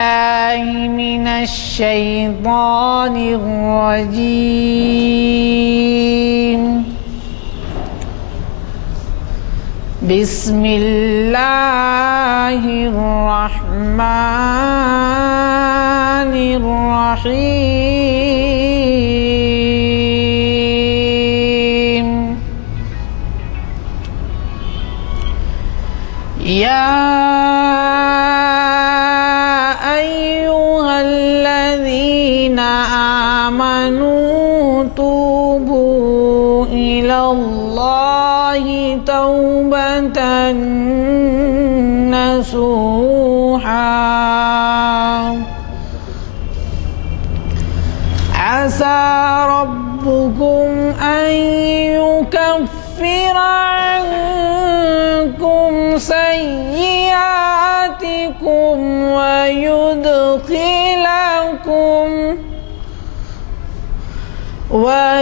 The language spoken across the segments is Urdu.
من الشيطان الرجيم. بسم الله الرحمن الرحيم. يا أيها الذين آمنوا توبوا إلى الله توبة نصوحا عسى ربكم أن يكفر عنكم سيئاتكم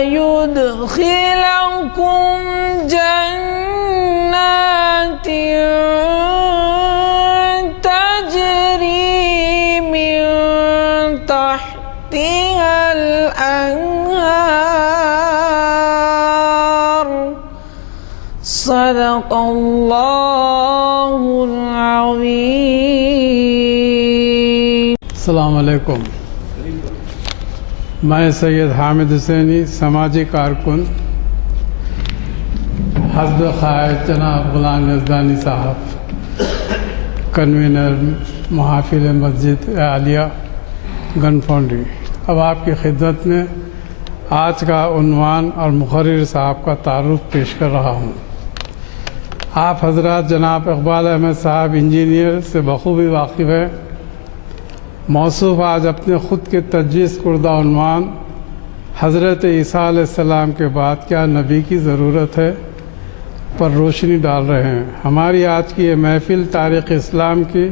ويدخلكم جنات تجري من تحتها الأنهار. صدق الله العظيم. السلام علیکم. میں سید حامد حسینی سماجی کارکن حزب خواہش جناب غلام یزدانی صاحب کنوینر محافل مسجد عالیہ گن فاؤنڈری اب آپ کی خدمت میں آج کا عنوان اور مقرر صاحب کا تعارف پیش کر رہا ہوں. آپ حضرات جناب اقبال احمد صاحب انجینئر سے بخوبی واقف ہیں. موصوف آج اپنے خود کے تجویز کردہ عنوان حضرت عیسیٰ علیہ السلام کے بعد کیا نبی کی ضرورت ہے پر روشنی ڈال رہے ہیں. ہماری آج کی یہ محفل تاریخ اسلام کی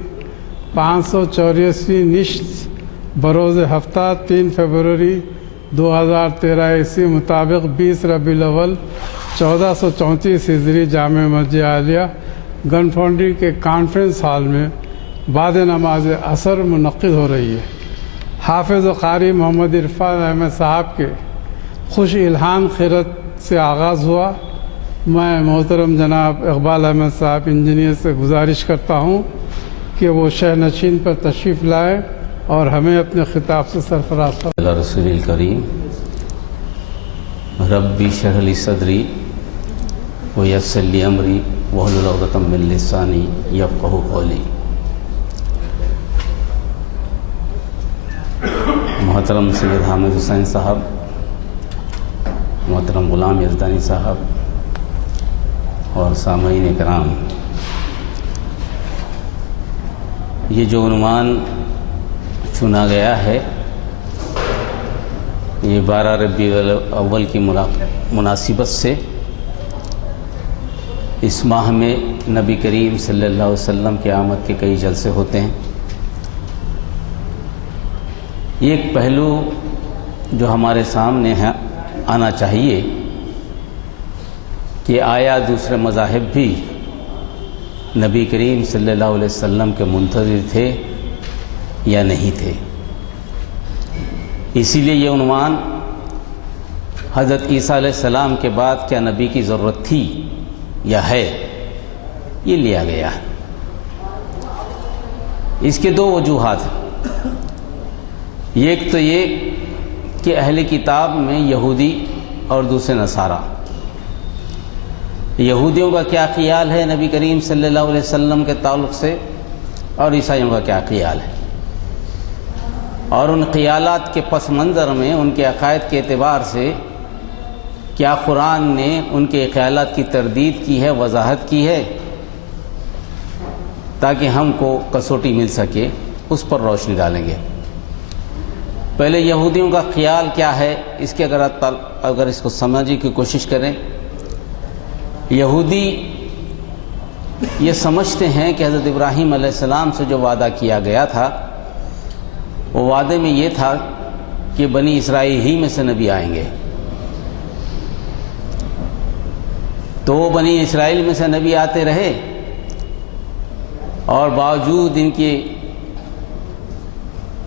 584ویں نشست بروز ہفتہ 3 فروری 2013 عیسوی مطابق 20 ربیع الاول 1434 ہجری جامع مسجد عالیہ گن فاؤنڈری کے کانفرنس ہال میں بعد نماز عصر منعقد ہو رہی ہے. حافظ و قاری محمد عرفان احمد صاحب کے خوش الہام خیرت سے آغاز ہوا. میں محترم جناب اقبال احمد صاحب انجینئر سے گزارش کرتا ہوں کہ وہ شہ نشین پر تشریف لائیں اور ہمیں اپنے خطاب سے سرفراز کریں. رسول الکریم ربی اشرح لی صدری ویسر لی امری واحلل عقدۃ من لسانی یفقہوا قولی. محترم سید حامد حسین صاحب، محترم غلام یزدانی صاحب اور سامعین کرام، یہ جو عنوان چنا گیا ہے یہ 12 ربیع الاول کی مناسبت سے اس ماہ میں نبی کریم صلی اللہ علیہ وسلم کی آمد کے کئی جلسے ہوتے ہیں. یہ ایک پہلو جو ہمارے سامنے ہے آنا چاہیے کہ آیا دوسرے مذاہب بھی نبی کریم صلی اللہ علیہ وسلم کے منتظر تھے یا نہیں تھے. اسی لیے یہ عنوان حضرت عیسیٰ علیہ السلام کے بعد کیا نبی کی ضرورت تھی یا ہے یہ لیا گیا ہے. اس کے دو وجوہات ہیں. ایک تو یہ کہ اہل کتاب میں یہودی اور دوسرے نصارہ. یہودیوں کا کیا خیال ہے نبی کریم صلی اللہ علیہ وسلم کے تعلق سے اور عیسائیوں کا کیا خیال ہے، اور ان خیالات کے پس منظر میں ان کے عقائد کے اعتبار سے کیا قرآن نے ان کے خیالات کی تردید کی ہے، وضاحت کی ہے، تاکہ ہم کو کسوٹی مل سکے، اس پر روشنی ڈالیں گے. پہلے یہودیوں کا خیال کیا ہے اس کے اگر اس کو سمجھنے کی کوشش کریں. یہودی یہ سمجھتے ہیں کہ حضرت ابراہیم علیہ السلام سے جو وعدہ کیا گیا تھا وہ وعدے میں یہ تھا کہ بنی اسرائیل ہی میں سے نبی آئیں گے. تو وہ بنی اسرائیل میں سے نبی آتے رہے اور باوجود ان کی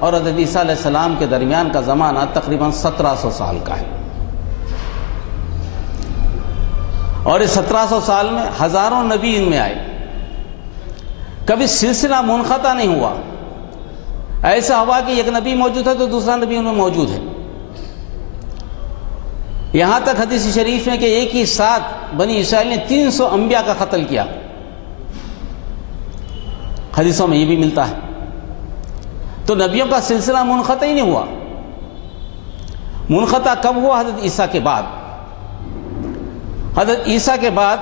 اور حضرت عیسیٰ علیہ السلام کے درمیان کا زمانہ تقریباً 1700 سال کا ہے، اور اس 1700 سال میں ہزاروں نبی ان میں آئے، کبھی سلسلہ منقطع نہیں ہوا۔ ایسا ہوا کہ ایک نبی موجود ہے تو دوسرا نبی ان میں موجود ہے، یہاں تک حدیث شریف میں کہ ایک ہی ساتھ بنی اسرائیل نے 300 انبیاء کا قتل کیا، حدیثوں میں یہ بھی ملتا ہے۔ تو نبیوں کا سلسلہ منقطع ہی نہیں ہوا۔ منقطع کب ہوا؟ حضرت عیسیٰ کے بعد۔ حضرت عیسیٰ کے بعد،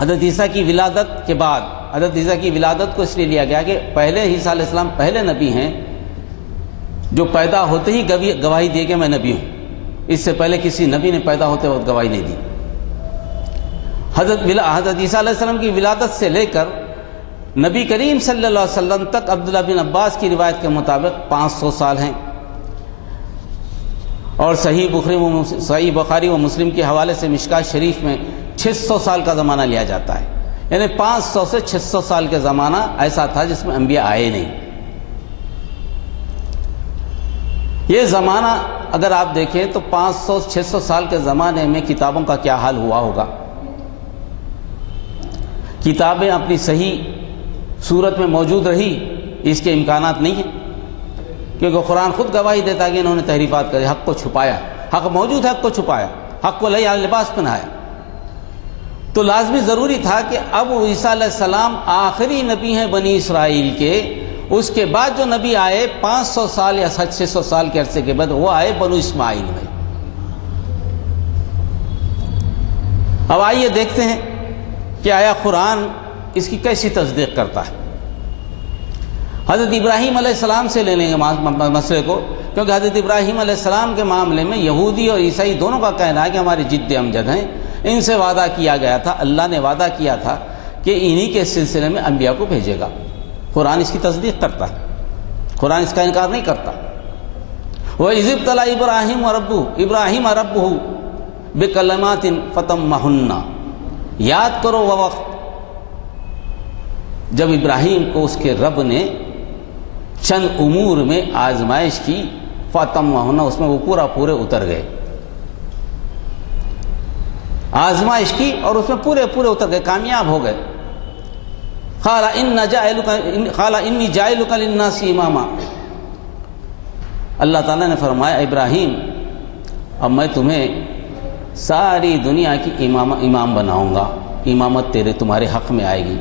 حضرت عیسیٰ کی ولادت کے بعد، حضرت عیسیٰ کی ولادت کو اس لیے لیا گیا کہ پہلے عیسیٰ علیہ السلام پہلے نبی ہیں جو پیدا ہوتے ہی گواہی دیے کہ میں نبی ہوں۔ اس سے پہلے کسی نبی نے پیدا ہوتے وقت گواہی نہیں دی۔ حضرت عیسیٰ علیہ السلام کی ولادت سے لے کر نبی کریم صلی اللہ علیہ وسلم تک عبداللہ بن عباس کی روایت کے مطابق 500 سال ہیں، اور صحیح بخاری و مسلم کے حوالے سے مشکات شریف میں 600 سال کا زمانہ لیا جاتا ہے، یعنی 500 سے 600 سال کا زمانہ ایسا تھا جس میں انبیاء آئے نہیں۔ یہ زمانہ اگر آپ دیکھیں تو 500-600 سال کے زمانے میں کتابوں کا کیا حال ہوا ہوگا۔ کتابیں اپنی صحیح صورت میں موجود رہی، اس کے امکانات نہیں ہیں، کیونکہ قرآن خود گواہی دیتا ہے کہ انہوں نے تحریفات کری، حق کو چھپایا، حق موجود ہے، حق کو چھپایا، حق کو لئی لباس پہنایا۔ تو لازمی ضروری تھا کہ اب عیسیٰ علیہ السلام آخری نبی ہیں بنی اسرائیل کے، اس کے بعد جو نبی آئے 500 سال یا 600 سال کے عرصے کے بعد وہ آئے بنو اسماعیل میں۔ اب آئیے دیکھتے ہیں کہ آیا قرآن اس کی کیسی تصدیق کرتا ہے۔ حضرت ابراہیم علیہ السلام سے لے لیں گے مسئلے کو، کیونکہ حضرت ابراہیم علیہ السلام کے معاملے میں یہودی اور عیسائی دونوں کا کہنا ہے کہ ہمارے جد امجد ہیں، ان سے وعدہ کیا گیا تھا، اللہ نے وعدہ کیا تھا کہ انہی کے سلسلے میں انبیاء کو بھیجے گا۔ قرآن اس کی تصدیق کرتا ہے، قرآن اس کا انکار نہیں کرتا۔ وَإِذِ ابْتَلَىٰ إِبْرَاهِيمَ رَبُّهُ بِكَلِمَاتٍ فَتَمَّهُنَّ، یاد کرو وہ وقت جب ابراہیم کو اس کے رب نے چند امور میں آزمائش کی، فَتَمَّهُنَّ، اس میں وہ پورے اتر گئے۔ آزمائش کی اور اس میں پورے اتر گئے، کامیاب ہو گئے۔ قال انی جاعلک للناس اماما، اللہ تعالیٰ نے فرمایا ابراہیم اب میں تمہیں ساری دنیا کی امام بناؤں گا، امامت تمہارے حق میں آئے گی۔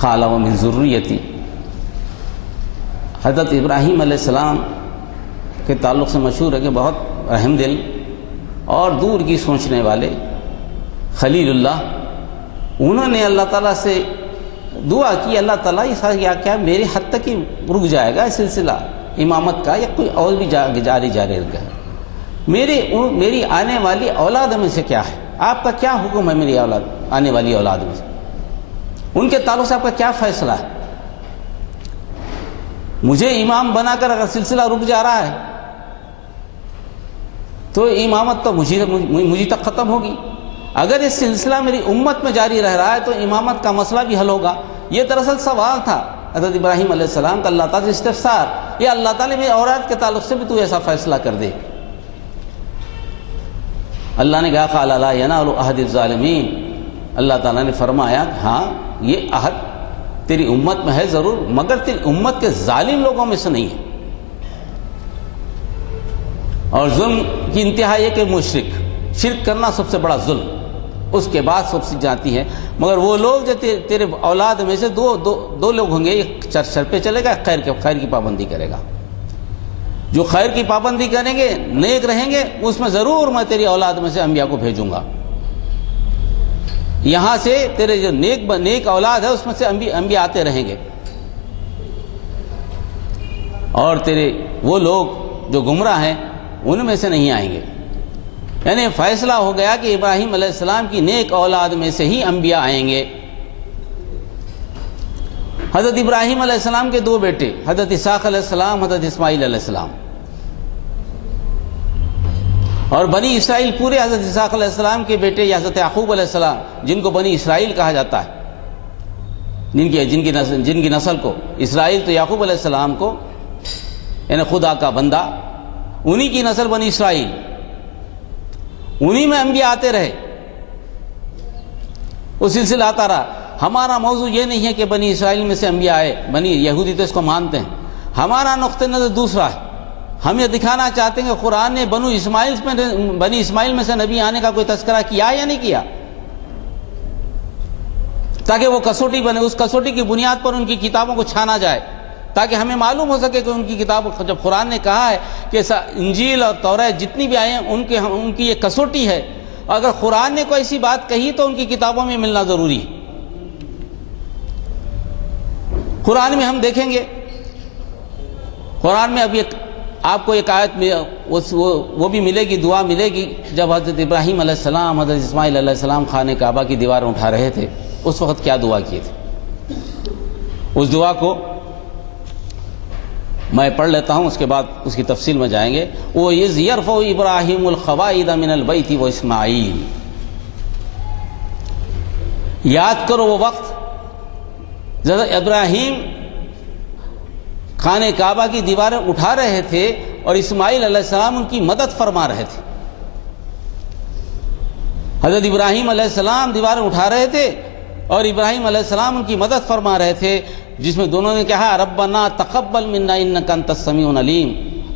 قال ومن ذریتی، حضرت ابراہیم علیہ السلام کے تعلق سے مشہور ہے کہ بہت رحم دل اور دور کی سوچنے والے خلیل اللہ، انہوں نے اللہ تعالیٰ سے دعا کی، اللہ تعالیٰ کیا میرے حد تک ہی رک جائے گا سلسلہ امامت کا، یا کوئی اور بھی جاری رہے گا؟ میری آنے والی اولاد میں سے کیا ہے، آپ کا کیا حکم ہے میری اولاد آنے والی اولاد میں سے، ان کے تعلق سے آپ کا کیا فیصلہ ہے؟ مجھے امام بنا کر اگر سلسلہ رک جا رہا ہے تو امامت تو مجھے تک ختم ہوگی، اگر یہ سلسلہ میری امت میں جاری رہ رہا ہے تو امامت کا مسئلہ بھی حل ہوگا۔ یہ دراصل سوال تھا حضرت ابراہیم علیہ السلام کا اللہ تعالیٰ سے استفسار، یا اللہ تعالیٰ میری اولاد کے تعلق سے بھی تو ایسا فیصلہ کر دے۔ اللہ نے کہا قال لا ینال عہد الظالمین، اللہ تعالیٰ نے فرمایا ہاں یہ عہد تیری امت میں ہے ضرور، مگر تیری امت کے ظالم لوگوں میں سے نہیں ہے۔ اور ظلم کی انتہا یہ کہ شرک کرنا سب سے بڑا ظلم، اس کے بعد سب سے جاتی ہے، مگر وہ لوگ جو تیرے اولاد میں سے دو لوگ ہوں گے، ایک چر پہ چلے گا، خیر کی پابندی کرے گا۔ جو خیر کی پابندی کریں گے، نیک رہیں گے، اس میں ضرور میں تیری اولاد میں سے انبیاء کو بھیجوں گا۔ یہاں سے تیرے جو نیک اولاد ہے اس میں سے انبیاء آتے رہیں گے، اور تیرے وہ لوگ جو گمراہ ہیں ان میں سے نہیں آئیں گے۔ یعنی فیصلہ ہو گیا کہ ابراہیم علیہ السلام کی نیک اولاد میں سے ہی انبیاء آئیں گے۔ حضرت ابراہیم علیہ السلام کے دو بیٹے، حضرت اسحاق علیہ السلام، حضرت اسماعیل علیہ السلام، اور بنی اسرائیل پورے حضرت اسحاق علیہ السلام کے بیٹے یا حضرت یعقوب علیہ السلام، جن کو بنی اسرائیل کہا جاتا ہے، جن کی نسل کو اسرائیل تو یعقوب علیہ السلام کو یعنی خدا کا بندہ، انہی کی نسل بنی اسرائیل، انہی میں انبیاء آتے رہے، وہ سلسلہ آتا رہا۔ ہمارا موضوع یہ نہیں ہے کہ بنی اسرائیل میں سے انبیاء آئے، بنی یہودی تو اس کو مانتے ہیں، ہمارا نقطہ نظر دوسرا ہے۔ ہم یہ دکھانا چاہتے ہیں کہ قرآن نے بنی اسماعیل میں سے نبی آنے کا کوئی تذکرہ کیا یا نہیں کیا، تاکہ وہ کسوٹی بنے، اس کسوٹی کی بنیاد پر ان کی کتابوں کو چھانا جائے، تاکہ ہمیں معلوم ہو سکے کہ ان کی کتاب، جب قرآن نے کہا ہے کہ انجیل اور توریت جتنی بھی آئے ہیں ان کی یہ کسوٹی ہے، اگر قرآن نے کوئی ایسی بات کہی تو ان کی کتابوں میں ملنا ضروری ہے۔ قرآن میں ہم دیکھیں گے، قرآن میں اب آپ کو ایک آیت وہ بھی ملے گی، دعا ملے گی، جب حضرت ابراہیم علیہ السلام، حضرت اسماعیل علیہ السلام خانہ کعبہ کی دیواریں اٹھا رہے تھے، اس وقت کیا دعا کیے تھے۔ اس دعا کو میں پڑھ لیتا ہوں، اس کے بعد اس کی تفصیل میں جائیں گے۔ وَإِذْ يَرْفَعُ إِبْرَاهِيمُ الْقَوَاعِدَ مِنَ الْبَيْتِ وَإِسْمَاعِيلُ، یاد کرو وہ وقت حضرت ابراہیم خانہ کعبہ کی دیواریں اٹھا رہے تھے اور اسماعیل علیہ السلام ان کی مدد فرما رہے تھے۔ حضرت ابراہیم علیہ السلام دیواریں اٹھا رہے تھے اور ابراہیم علیہ السلام ان کی مدد فرما رہے تھے، جس میں دونوں نے کہا ربنا تقبل منا انک انت السمیع العلیم،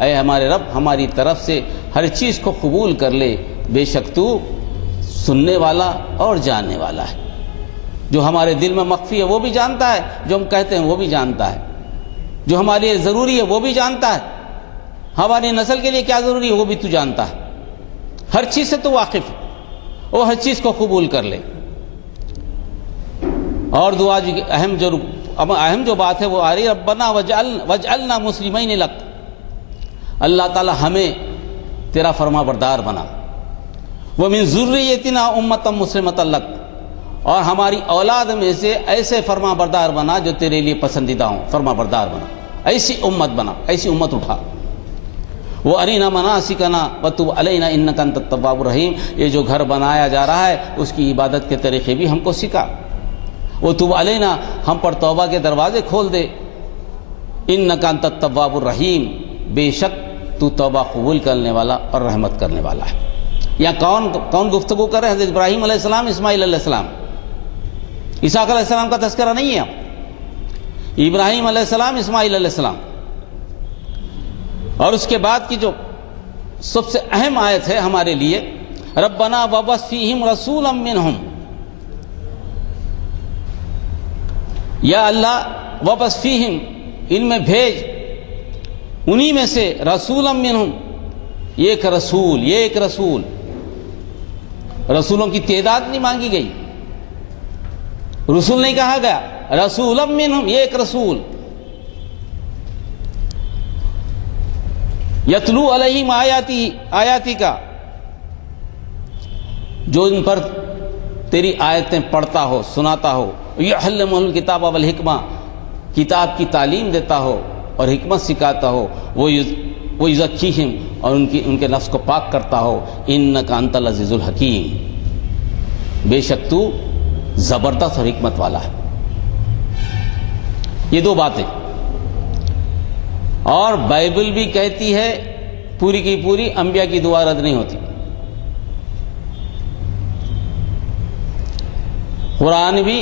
اے ہمارے رب ہماری طرف سے ہر چیز کو قبول کر لے، بے شک تو سننے والا اور جاننے والا ہے، جو ہمارے دل میں مخفی ہے وہ بھی جانتا ہے، جو ہم کہتے ہیں وہ بھی جانتا ہے، جو ہمارے لیے ضروری ہے وہ بھی جانتا ہے، ہماری نسل کے لیے کیا ضروری ہے وہ بھی تو جانتا ہے، ہر چیز سے تو واقف ہے، وہ ہر چیز کو قبول کر لے۔ اور دعا جی اہم جو بات ہے وہ آ رہی، ربنا وجعلنا مسلمین لک، اللہ تعالی ہمیں تیرا فرما بردار بنا، ومن ذریتنا امۃ مسلمۃ لک، اور ہماری اولاد میں سے ایسے فرما بردار بنا جو تیرے لیے پسندیدہ ہوں، فرما بردار بنا، ایسی امت بنا، ایسی امت اٹھا۔ وَأَرِنَا مَنَاسِكَنَا وَتُبْ عَلَيْنَا إِنَّكَ أَنْتَ التَّوَّابُ الرَّحِيمُ، یہ جو گھر بنایا جا رہا ہے اس کی عبادت کے طریقے بھی ہم کو سکھا، وَتُبْ عَلَيْنَا، ہم پر توبہ کے دروازے کھول دے، إِنَّكَ أَنْتَ التَّوَّابُ الرَّحِيمُ، بے شک تو توبہ قبول کرنے والا اور رحمت کرنے والا ہے۔ یہاں کون گفتگو کر رہے ہیں؟ حضرت ابراہیم علیہ السلام، اسماعیل علیہ السلام، اسحاق علیہ السلام کا تذکرہ نہیں ہے، ابراہیم علیہ السلام، اسماعیل علیہ السلام۔ اور اس کے بعد کی جو سب سے اہم آیت ہے ہمارے لیے، ربنا وابعث فیہم رسولا منہم، یا اللہ وابعث فیہم، ان میں بھیج انہی میں سے رسولا منہم، ایک رسول، رسولوں کی تعداد نہیں مانگی گئی، رسول نہیں کہا گیا، رسولا منہم، ایک رسول، یتلو علیہم آیاتی کا، جو ان پر تیری آیتیں پڑھتا ہو، سناتا ہو، یعلمہم الکتاب والحکمہ، کتاب کی تعلیم دیتا ہو اور حکمت سکھاتا ہو، وہ یزکیہم، اور ان کے نفس کو پاک کرتا ہو، انک انت العزیز الحکیم، بے شک تو زبردست اور حکمت والا ہے۔ یہ دو باتیں، اور بائبل بھی کہتی ہے پوری کی پوری انبیاء کی دعا رد نہیں ہوتی، قرآن بھی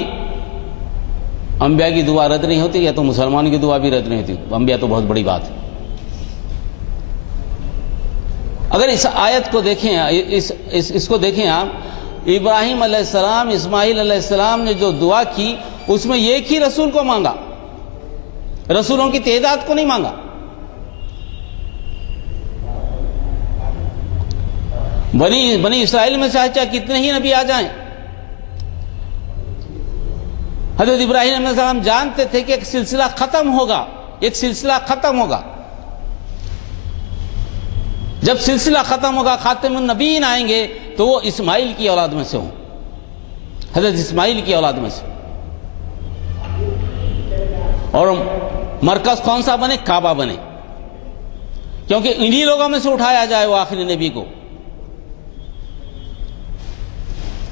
انبیاء کی دعا رد نہیں ہوتی، یا تو مسلمان کی دعا بھی رد نہیں ہوتی، انبیاء تو بہت بڑی بات ہے۔ اگر اس آیت کو دیکھیں، اس کو دیکھیں آپ، ابراہیم علیہ السلام، اسماعیل علیہ السلام نے جو دعا کی اس میں ایک ہی رسول کو مانگا، رسولوں کی تعداد کو نہیں مانگا۔ بنی اسرائیل میں چاہے کتنے ہی نبی آ جائیں، حضرت ابراہیم علیہ السلام جانتے تھے کہ ایک سلسلہ ختم ہوگا، جب سلسلہ ختم ہوگا خاتم النبیین آئیں گے تو وہ اسماعیل کی اولاد میں سے ہوں، حضرت اسماعیل کی اولاد میں سے، اور مرکز کون سا بنے؟ کعبہ بنے، کیونکہ انہی لوگوں میں سے اٹھایا جائے وہ آخری نبی کو،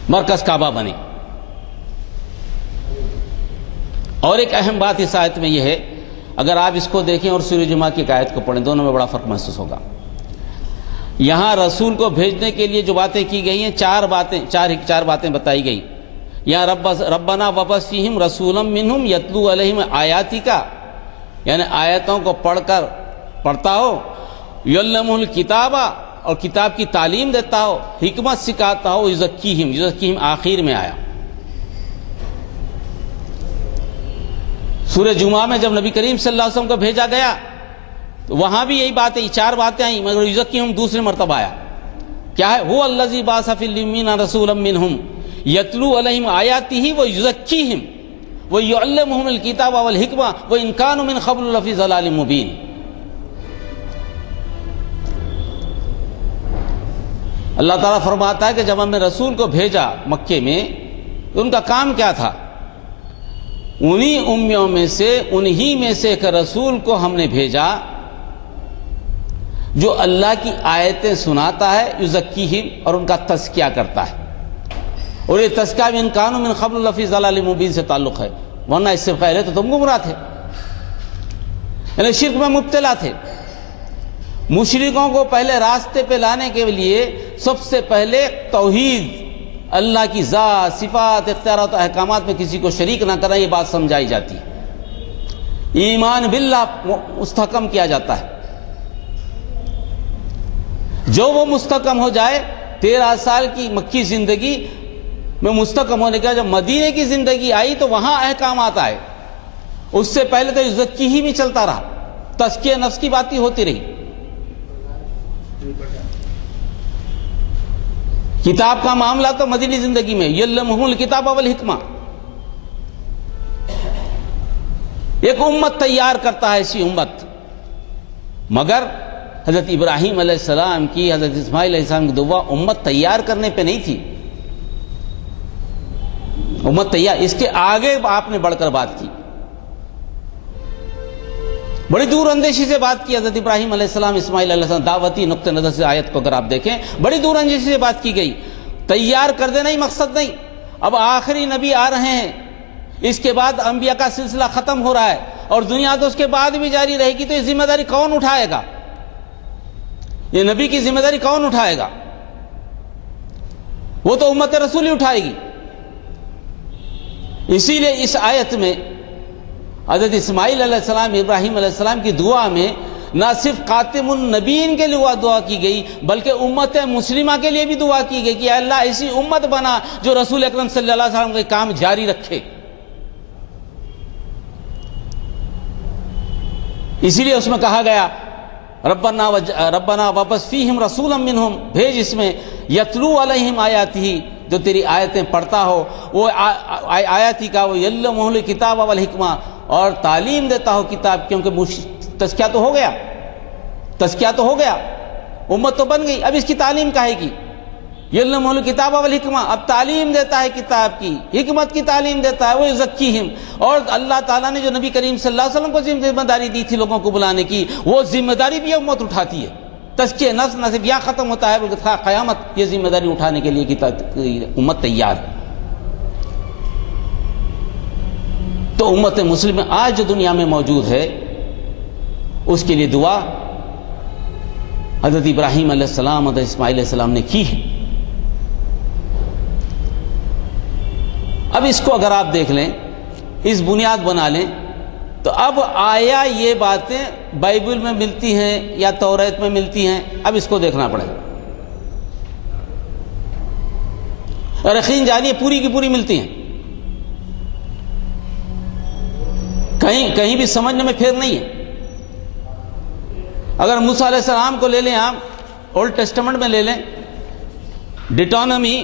مرکز کعبہ بنے۔ اور ایک اہم بات اس آیت میں یہ ہے، اگر آپ اس کو دیکھیں اور سورہ جمعہ کی ایک آیت کو پڑھیں، دونوں میں بڑا فرق محسوس ہوگا۔ یہاں رسول کو بھیجنے کے لیے جو باتیں کی گئی ہیں، چار باتیں بتائی گئی۔ یہاں ربنا وبعث فیہم رسولا منہم یتلو علیہم آیاتک، یعنی آیتوں کو پڑھتا ہو، یعلمہ الکتاب، اور کتاب کی تعلیم دیتا ہو، حکمت سکھاتا ہو، یزکیہم آخر میں آیا۔ سورہ جمعہ میں جب نبی کریم صلی اللہ علیہ وسلم کو بھیجا گیا تو وہاں بھی یہی باتیں، 4 باتیں آئیں، مگر یزکیہم دوسرے مرتبہ آیا۔ کیا ہے؟ هو الذی بعث فی الامیین رسولا منہم یتلو علیہم آیاتہ ویزکیہم ویعلمہم الکتاب والحکمہ وان کانوا من قبل لفی ضلال مبین۔ اللہ تعالیٰ فرماتا ہے کہ جب ہم نے رسول کو بھیجا مکے میں تو ان کا کام کیا تھا؟ انہی امیوں میں سے، انہی میں سے ایک رسول کو ہم نے بھیجا جو اللہ کی آیتیں سناتا ہے، یزکیہم، اور ان کا تزکیہ کرتا ہے۔ اور یہ تزکیہ بھی ان کانوا من قبل لفی ضلال مبین سے تعلق ہے، ورنہ اس سے پہلے تو تم گمراہ تھے، یعنی شرک میں مبتلا تھے۔ مشرکوں کو پہلے راستے پہ لانے کے لیے سب سے پہلے توحید، اللہ کی ذات، صفات، اختیارات و احکامات میں کسی کو شریک نہ کرنا، یہ بات سمجھائی جاتی ہے۔ ایمان باللہ مستحکم کیا جاتا ہے۔ جو وہ مستحکم ہو جائے، 13 سال کی مکی زندگی میں مستحکم ہونے کے جب مدینے کی زندگی آئی تو وہاں احکامات آئے۔ اس سے پہلے تو یزکی ہی میں چلتا رہا، تزکیہ نفس کی باتیں ہوتی رہی۔ کتاب کا معاملہ تو مدینی زندگی میں، یعلمہم الکتاب والحکمہ، ایک امت تیار کرتا ہے، ایسی امت۔ مگر حضرت ابراہیم علیہ السلام کی، حضرت اسماعیل علیہ السلام کی دعا امت تیار کرنے پہ نہیں تھی۔ امت تیار، اس کے آگے آپ نے بڑھ کر بات کی، بڑی دور اندیشی سے بات کی۔ حضرت ابراہیم علیہ السلام، اسماعیل علیہ السلام، دعوتی نقطہ نظر سے آیت کو اگر آپ دیکھیں، بڑی دور اندیشی سے بات کی گئی۔ تیار کر دینا ہی مقصد نہیں، اب آخری نبی آ رہے ہیں، اس کے بعد انبیاء کا سلسلہ ختم ہو رہا ہے اور دنیا تو اس کے بعد بھی جاری رہے گی، تو یہ ذمہ داری کون اٹھائے گا؟ یہ نبی کی ذمہ داری کون اٹھائے گا؟ وہ تو امت رسول ہی اٹھائے گی۔ اسی لیے اس آیت میں حضرت اسماعیل علیہ السلام، ابراہیم علیہ السلام کی دعا میں نہ صرف خاتم النبیین کے لیے دعا کی گئی بلکہ امت مسلمہ کے لیے بھی دعا کی گئی کہ اے اللہ ایسی امت بنا جو رسول اکرم صلی اللہ علیہ وسلم کے کام جاری رکھے۔ اسی لیے اس میں کہا گیا ربنا وابعث فیہم رسولا منہم، بھیج اس میں یتلو علیہم آیاتہ، جو تیری آیتیں پڑھتا ہو، وہ آیاتی کا، وہ یعلمہ الکتاب والحکمہ، اور تعلیم دیتا ہو کتاب، کیونکہ تزکیہ تو ہو گیا، تزکیہ تو ہو گیا، امت تو بن گئی، اب اس کی تعلیم کہے گی، یعلمہ الکتاب والحکمہ، اب تعلیم دیتا ہے کتاب کی، حکمت کی تعلیم دیتا ہے، وہ یزکیہم۔ اور اللہ تعالیٰ نے جو نبی کریم صلی اللہ علیہ وسلم کو ذمہ داری دی تھی لوگوں کو بلانے کی، وہ ذمہ داری بھی امت اٹھاتی ہے۔ تزکیہ نفس نہ صرف یہاں ختم ہوتا ہے بلکہ قیامت یہ ذمہ داری اٹھانے کے لیے امت تیار ہے۔ تو امت مسلم آج جو دنیا میں موجود ہے اس کے لیے دعا حضرت ابراہیم علیہ السلام، حضرت اسماعیل علیہ السلام نے کی ہے۔ اب اس کو اگر آپ دیکھ لیں، اس بنیاد بنا لیں، تو اب آیا یہ باتیں بائبل میں ملتی ہیں یا توریت میں ملتی ہیں؟ اب اس کو دیکھنا پڑے گا۔ اور یقین جانیے پوری کی پوری ملتی ہیں، کہیں بھی سمجھنے میں پھیر نہیں ہے۔ اگر موسیٰ علیہ السلام کو لے لیں آپ، اولڈ ٹیسٹمنٹ میں لے لیں، ڈیٹونمی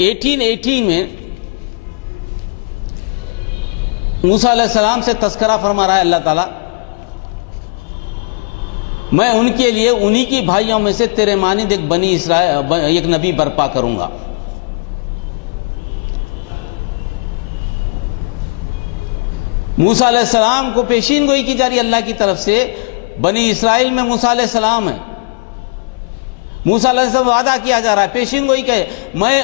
18:18 میں موسیٰ علیہ السلام سے تذکرہ فرما رہا ہے اللہ تعالیٰ، میں ان کے لیے انہی کی بھائیوں میں سے تیرے مانند ایک بنی اسرائیل، ایک نبی برپا کروں گا۔ موسیٰ علیہ السلام کو پیشین گوئی کی جا رہی اللہ کی طرف سے، بنی اسرائیل میں موسیٰ علیہ السلام ہے، موسیٰ علیہ السلام وعدہ کیا جا رہا ہے، پیشین گوئی کہ میں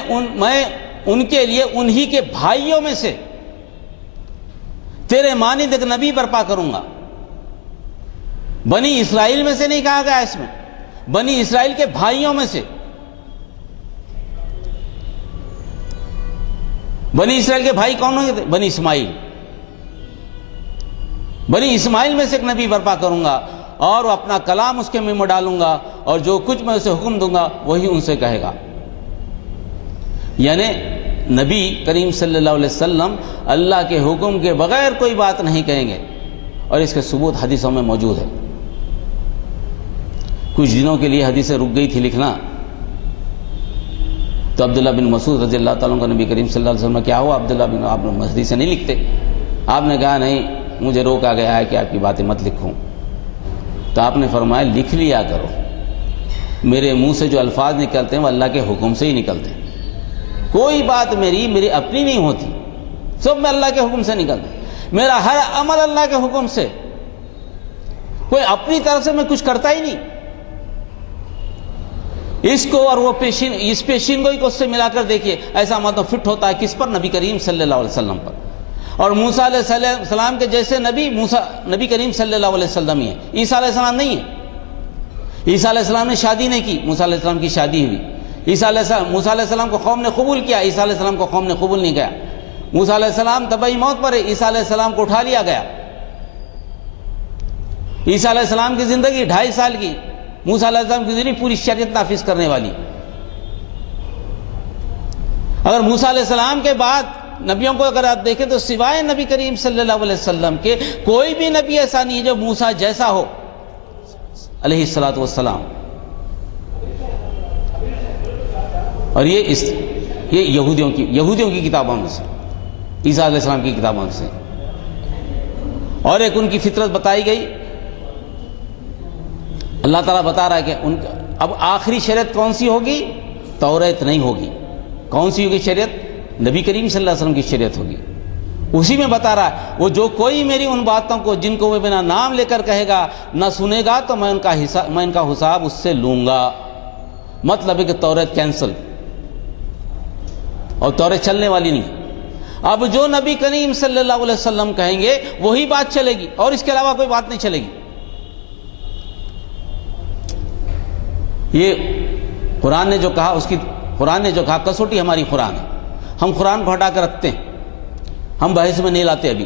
ان کے لیے انہی کے بھائیوں میں سے تیرے مانند ایک نبی برپا کروں گا۔ بنی اسرائیل میں سے نہیں کہا گیا اس میں، بنی اسرائیل کے بھائیوں میں سے۔ بنی اسرائیل کے بھائی کون ہوں گے؟ بنی اسماعیل۔ بنی اسماعیل میں سے ایک نبی برپا کروں گا اور اپنا کلام اس کے منہ میں ڈالوں گا، اور جو کچھ میں اسے حکم دوں گا وہی ان سے کہے گا۔ یعنی نبی کریم صلی اللہ علیہ وسلم اللہ کے حکم کے بغیر کوئی بات نہیں کہیں گے، اور اس کے ثبوت حدیثوں میں موجود ہے۔ کچھ دنوں کے لیے حدیثیں رک گئی تھی لکھنا، تو عبداللہ بن مسعود رضی اللہ تعالیٰ عنہ کا نبی کریم صلی اللہ علیہ وسلم کیا ہوا عبداللہ بن، آپ حدیثیں نہیں لکھتے؟ آپ نے کہا نہیں، مجھے روکا گیا ہے کہ آپ کی باتیں مت لکھوں۔ تو آپ نے فرمایا لکھ لیا کرو، میرے منہ سے جو الفاظ نکلتے ہیں وہ اللہ کے حکم سے ہی نکلتے ہیں، کوئی بات میری اپنی نہیں ہوتی، سب میں اللہ کے حکم سے نکلتے ہیں، میرا ہر عمل اللہ کے حکم سے، کوئی اپنی طرف سے میں کچھ کرتا ہی نہیں۔ اس کو اور وہ اس پیشین گوئی کو اس سے ملا کر دیکھیے، ایسا مطلب فٹ ہوتا ہے کس پر؟ نبی کریم صلی اللہ علیہ وسلم پر۔ اور موسیٰ علیہ السلام کے جیسے نبی کریم صلی اللہ علیہ وسلم ہی ہے، عیسیٰ علیہ السلام نہیں ہے۔ عیسیٰ علیہ السلام نے شادی نہیں کی، موسیٰ علیہ السلام کی شادی ہوئی۔ موسیٰ علیہ السلام کو قوم نے قبول کیا، عیسیٰ علیہ السلام کو قوم نے قبول نہیں کیا۔ موسیٰ علیہ السلام طبعی موت پر ہے، عیسیٰ علیہ السلام کو اٹھا لیا گیا۔ عیسیٰ علیہ السلام کی زندگی 2.5 سال کی، موسیٰ علیہ السلام کی زندگی پوری شریعت نافذ کرنے والی۔ اگر موسیٰ علیہ السلام کے بعد نبیوں کو اگر آپ دیکھیں تو سوائے نبی کریم صلی اللہ علیہ وسلم کے کوئی بھی نبی ایسا نہیں ہے جو موسیٰ جیسا ہو علیہ الصلوۃ والسلام۔ اور یہ یہودیوں کی کتابوں میں سے، عیسیٰ علیہ السلام کی کتابوں میں سے، اور ایک ان کی فطرت بتائی گئی۔ اللہ تعالیٰ بتا رہا ہے کہ اب آخری شریعت کون سی ہوگی؟ توریت نہیں ہوگی۔ کون سی ہوگی شریعت؟ نبی کریم صلی اللہ علیہ وسلم کی شریعت ہوگی۔ اسی میں بتا رہا ہے وہ جو کوئی میری ان باتوں کو جن کو وہ بنا نام لے کر کہے گا نہ سنے گا تو میں ان کا حساب اس سے لوں گا۔ مطلب ہے کہ توریت کینسل، اور توریت چلنے والی نہیں۔ اب جو نبی کریم صلی اللہ علیہ وسلم کہیں گے وہی بات چلے گی، اور اس کے علاوہ کوئی بات نہیں چلے گی۔ یہ قرآن نے جو کہا کسوٹی ہماری قرآن ہے۔ ہم قرآن کو ہٹا کر رکھتے ہیں، ہم بحث میں نہیں لاتے ابھی۔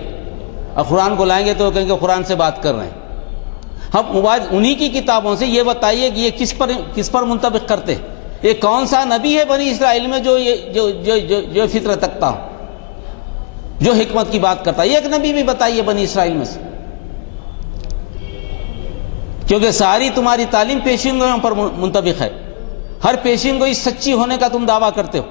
اب قرآن کو لائیں گے تو کہیں گے قرآن سے بات کر رہے ہیں۔ ہم موبائل انہی کی کتابوں سے یہ بتائیے کہ یہ کس پر منطبق کرتے ہیں؟ یہ کون سا نبی ہے بنی اسرائیل میں جو فطرت رکھتا ہو، جو حکمت کی بات کرتا ہے؟ ایک نبی بھی بتائیے بنی اسرائیل میں سے، کیونکہ ساری تمہاری تعلیم پیشین گوئیوں پر منطبق ہے۔ ہر پیشین گوئی سچی ہونے کا تم دعویٰ کرتے ہو،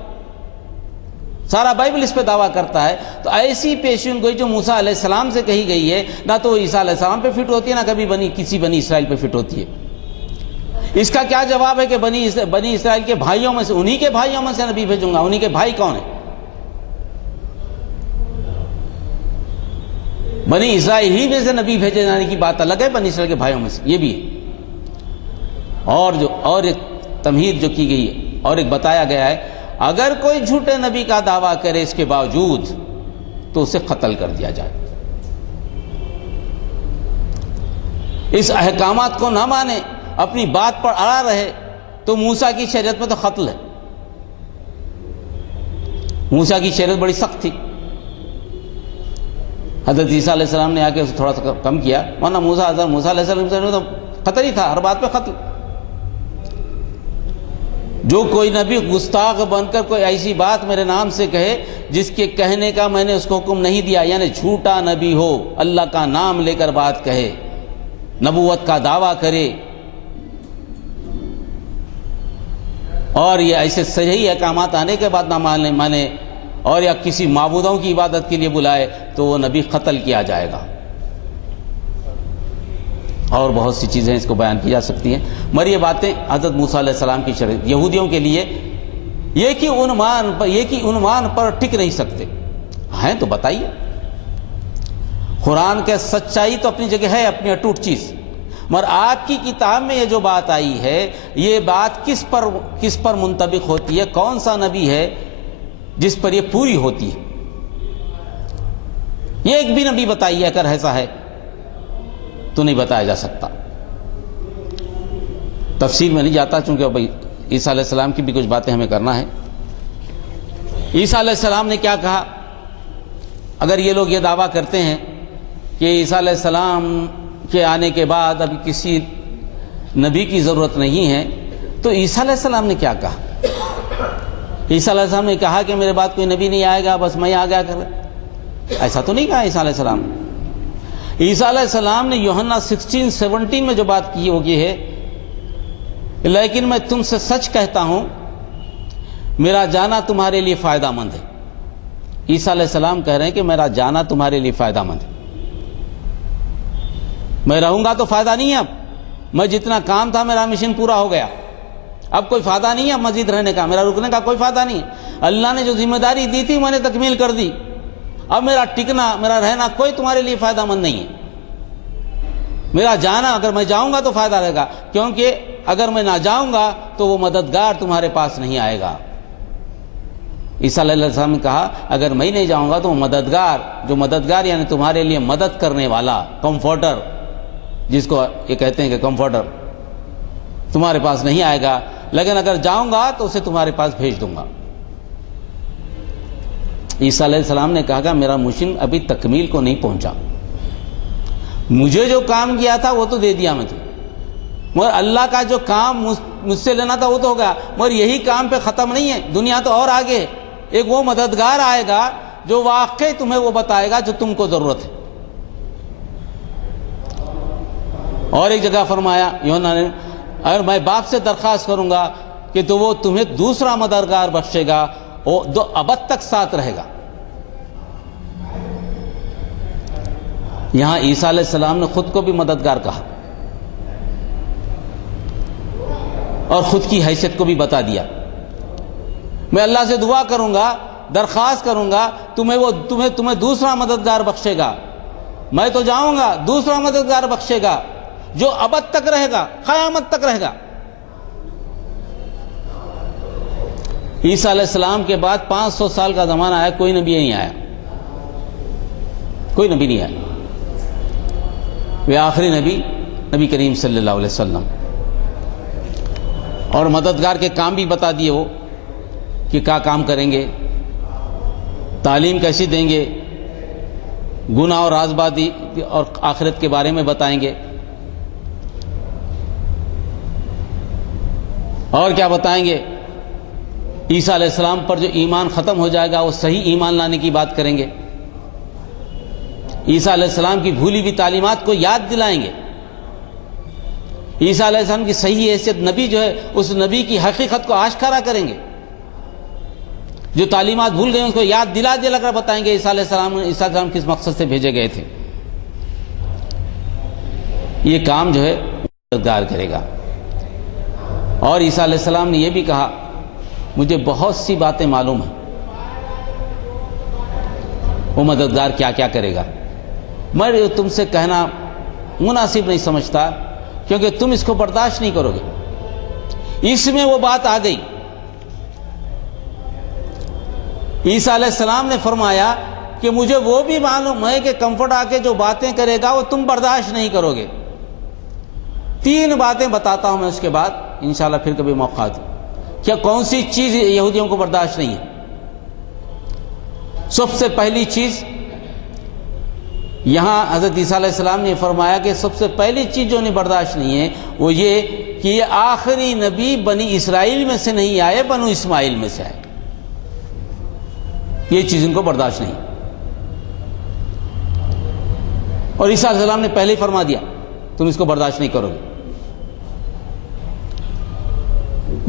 سارا بائبل اس پہ دعویٰ کرتا ہے۔ تو ایسی پیشین گوئی جو موسیٰ علیہ السلام سے کہی گئی ہے، نہ تو عیسیٰ علیہ السلام پہ فٹ ہوتی ہے، نہ کبھی کسی بنی اسرائیل پہ فٹ ہوتی ہے۔ اس کا کیا جواب ہے کہ بنی اسرائیل کے بھائیوں میں سے، انہی کے بھائیوں میں سے نبی بھیجوں گا۔ انہی کے بھائی کون ہیں؟ بنی اسرائیل ہی میں سے نبی بھیجے جانے کی بات الگ ہے، بنی اسرائیل کے بھائیوں میں سے یہ بھی ہے۔ اور ایک تمہید جو کی گئی ہے، اور ایک بتایا گیا ہے، اگر کوئی جھوٹے نبی کا دعویٰ کرے اس کے باوجود تو اسے قتل کر دیا جائے۔ اس احکامات کو نہ مانے، اپنی بات پر اڑا رہے، تو موسیٰ کی شریعت میں تو قتل ہے۔ موسیٰ کی شریعت بڑی سخت تھی، حضرت عیسیٰ علیہ السلام نے آ کے اسے تھوڑا سا کم کیا، ورنہ موسیٰ علیہ السلام تو قتل ہی تھا، ہر بات پہ قتل۔ جو کوئی نبی گستاخ بن کر کوئی ایسی بات میرے نام سے کہے جس کے کہنے کا میں نے اس کو حکم نہیں دیا، یعنی جھوٹا نبی ہو، اللہ کا نام لے کر بات کہے، نبوت کا دعویٰ کرے، اور یہ ایسے صحیح احکامات آنے کے بعد نہ مانے، اور یا کسی معبودوں کی عبادت کے لیے بلائے، تو وہ نبی قتل کیا جائے گا۔ اور بہت سی چیزیں اس کو بیان کی جا سکتی ہیں، مگر یہ باتیں حضرت موسیٰ علیہ السلام کی شریعت یہودیوں کے لیے ایک ہی عنوان پر ٹک نہیں سکتے ہیں۔ تو بتائیے، قرآن کے سچائی تو اپنی جگہ ہے، اپنی اٹوٹ چیز، مگر آپ کی کتاب میں یہ جو بات آئی ہے، یہ بات کس پر منطبق ہوتی ہے؟ کون سا نبی ہے جس پر یہ پوری ہوتی ہے؟ یہ ایک بھی نبی بتائیے اگر ایسا ہے تو نہیں بتایا جا سکتا۔ تفصیل میں نہیں جاتا چونکہ اب عیسیٰ علیہ السلام کی بھی کچھ باتیں ہمیں کرنا ہے۔ عیسیٰ علیہ السلام نے کیا کہا؟ اگر یہ لوگ یہ دعویٰ کرتے ہیں کہ عیسیٰ علیہ السلام کے آنے کے بعد ابھی کسی نبی کی ضرورت نہیں ہے، تو عیسیٰ علیہ السلام نے کیا کہا؟ عیسیٰ علیہ السلام نے کہا کہ میرے بعد کوئی نبی نہیں آئے گا، بس میں آ گیا کر، ایسا تو نہیں کہا عیسیٰ علیہ السلام۔ عیسیٰ علیہ السلام نے یوحنا 16:17 میں جو بات کی وہ یہ ہے، لیکن میں تم سے سچ کہتا ہوں میرا جانا تمہارے لیے فائدہ مند ہے۔ عیسیٰ علیہ السلام کہہ رہے ہیں کہ میرا جانا تمہارے لیے فائدہ مند ہے، میں رہوں گا تو فائدہ نہیں ہے، اب میں جتنا کام تھا میرا مشن پورا ہو گیا، اب کوئی فائدہ نہیں ہے، اب مزید رہنے کا، میرا رکنے کا کوئی فائدہ نہیں ہے۔ اللہ نے جو ذمہ داری دی تھی میں نے تکمیل کر دی، اب میرا ٹکنا میرا رہنا کوئی تمہارے لیے فائدہ مند نہیں ہے۔ میرا جانا اگر میں جاؤں گا تو فائدہ رہے گا، کیونکہ اگر میں نہ جاؤں گا تو وہ مددگار تمہارے پاس نہیں آئے گا۔ عیسیٰ علیہ السلام نے کہا اگر میں نہیں جاؤں گا تو وہ مددگار، جو مددگار یعنی تمہارے لیے مدد کرنے والا، کمفورٹر جس کو یہ کہتے ہیں کہ کمفورٹر، تمہارے پاس نہیں آئے گا، لیکن اگر جاؤں گا تو اسے تمہارے پاس بھیج دوں گا۔ عیسیٰ علیہ السلام نے کہا کہ میرا مشن ابھی تکمیل کو نہیں پہنچا، مجھے جو کام کیا تھا وہ تو دے دیا مجھے، مگر اللہ کا جو کام مجھ سے لینا تھا وہ تو ہو گیا، مگر یہی کام پہ ختم نہیں ہے، دنیا تو اور آگے ہے۔ ایک وہ مددگار آئے گا جو واقعی تمہیں وہ بتائے گا جو تم کو ضرورت ہے۔ اور ایک جگہ فرمایا یوحنا نے، اگر میں باپ سے درخواست کروں گا کہ تو وہ تمہیں دوسرا مددگار بخشے گا، وہ دو ابد تک ساتھ رہے گا۔ یہاں عیسیٰ علیہ السلام نے خود کو بھی مددگار کہا اور خود کی حیثیت کو بھی بتا دیا۔ میں اللہ سے دعا کروں گا، درخواست کروں گا، تمہیں دوسرا مددگار بخشے گا، میں تو جاؤں گا، دوسرا مددگار بخشے گا جو ابد تک رہے گا، قیامت تک رہے گا۔ عیسیٰ علیہ السلام کے بعد 500 سال کا زمانہ آیا، کوئی نبی نہیں آیا، کوئی نبی نہیں آیا۔ وہ آخری نبی کریم صلی اللہ علیہ وسلم، اور مددگار کے کام بھی بتا دیے وہ کہ کیا کام کریں گے، تعلیم کیسی دیں گے، گناہ اور رازبازی اور آخرت کے بارے میں بتائیں گے، اور کیا بتائیں گے، عیسیٰ علیہ السلام پر جو ایمان ختم ہو جائے گا وہ صحیح ایمان لانے کی بات کریں گے، عیسیٰ علیہ السلام کی بھولی ہوئی تعلیمات کو یاد دلائیں گے، عیسیٰ علیہ السلام کی صحیح حیثیت نبی جو ہے اس نبی کی حقیقت کو آشکارا کریں گے، جو تعلیمات بھول گئے اس کو یاد دلا کر بتائیں گے عیسیٰ علیہ السلام کس مقصد سے بھیجے گئے تھے۔ یہ کام جو ہے مددگار کرے گا۔ اور عیسیٰ علیہ السلام نے یہ بھی کہا مجھے بہت سی باتیں معلوم ہیں، وہ مددگار کیا کیا کرے گا، میں تم سے کہنا مناسب نہیں سمجھتا کیونکہ تم اس کو برداشت نہیں کرو گے۔ اس میں وہ بات آ گئی، عیسیٰ علیہ السلام نے فرمایا کہ مجھے وہ بھی معلوم ہے کہ کمفرٹ آ کے جو باتیں کرے گا وہ تم برداشت نہیں کرو گے۔ 3 باتیں بتاتا ہوں میں، اس کے بعد انشاءاللہ پھر کبھی موقع دوں کیا کون سی چیز یہودیوں کو برداشت نہیں ہے۔ سب سے پہلی چیز یہاں حضرت عیسیٰ علیہ السلام نے فرمایا کہ سب سے پہلی چیز جو انہیں برداشت نہیں ہے وہ یہ کہ یہ آخری نبی بنی اسرائیل میں سے نہیں آئے، بنو اسماعیل میں سے آئے، یہ چیز ان کو برداشت نہیں۔ اور عیسیٰ علیہ السلام نے پہلے ہی فرما دیا تم اس کو برداشت نہیں کرو گے۔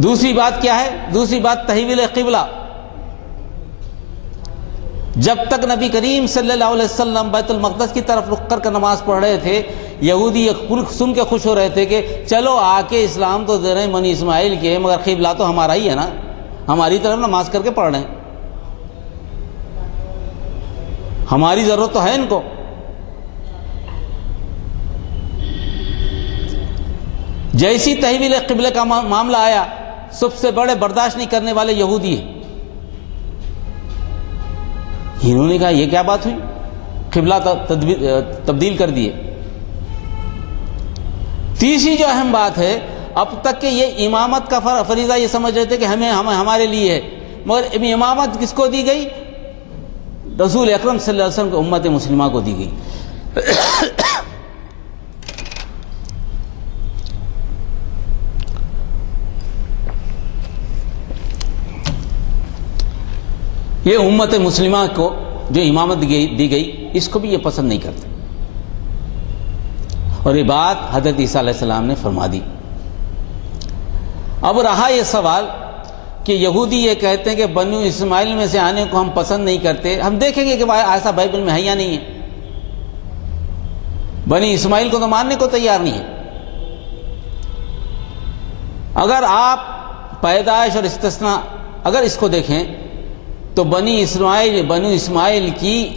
دوسری بات کیا ہے؟ دوسری بات تحویل قبلہ۔ جب تک نبی کریم صلی اللہ علیہ وسلم بیت المقدس کی طرف رخ کر نماز پڑھ رہے تھے، یہودی سن کے خوش ہو رہے تھے کہ چلو آ کے اسلام تو دے رہے ہیں بنی اسماعیل کے، مگر قبلہ تو ہمارا ہی ہے نا، ہماری طرف نماز کر کے پڑھ رہے ہیں، ہماری ضرورت تو ہے ان کو۔ جیسی تحویل قبلے کا معاملہ آیا، سب سے بڑے برداشت نہیں کرنے والے یہودی ہیں۔ انہوں نے کہا یہ کیا بات ہوئی، قبلہ تبدیل کر دیے۔ تیسری جو اہم بات ہے، اب تک کہ یہ امامت کا فریضہ یہ سمجھ رہے تھے کہ ہمارے لیے ہے، مگر امامت کس کو دی گئی؟ رسول اکرم صلی اللہ علیہ وسلم کو، امت مسلمہ کو دی گئی۔ یہ امت مسلمہ کو جو امامت دی گئی، اس کو بھی یہ پسند نہیں کرتے، اور یہ بات حضرت عیسیٰ علیہ السلام نے فرما دی۔ اب رہا یہ سوال کہ یہودی یہ کہتے ہیں کہ بنو اسماعیل میں سے آنے کو ہم پسند نہیں کرتے، ہم دیکھیں گے کہ ایسا بائبل میں ہے یا نہیں ہے۔ بنی اسماعیل کو تو ماننے کو تیار نہیں ہے۔ اگر آپ پیدائش اور استثناء اگر اس کو دیکھیں تو بنو اسماعیل کی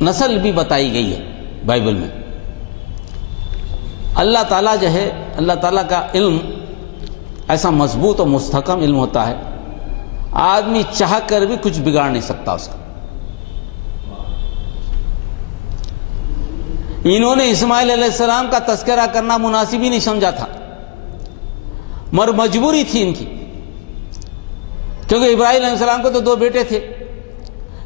نسل بھی بتائی گئی ہے بائبل میں۔ اللہ تعالیٰ جو ہے، اللہ تعالیٰ کا علم ایسا مضبوط اور مستحکم علم ہوتا ہے، آدمی چاہ کر بھی کچھ بگاڑ نہیں سکتا اس کا۔ انہوں نے اسماعیل علیہ السلام کا تذکرہ کرنا مناسب ہی نہیں سمجھا تھا، مگر مجبوری تھی ان کی، کیونکہ ابراہیم علیہ السلام کو تو 2 بیٹے تھے۔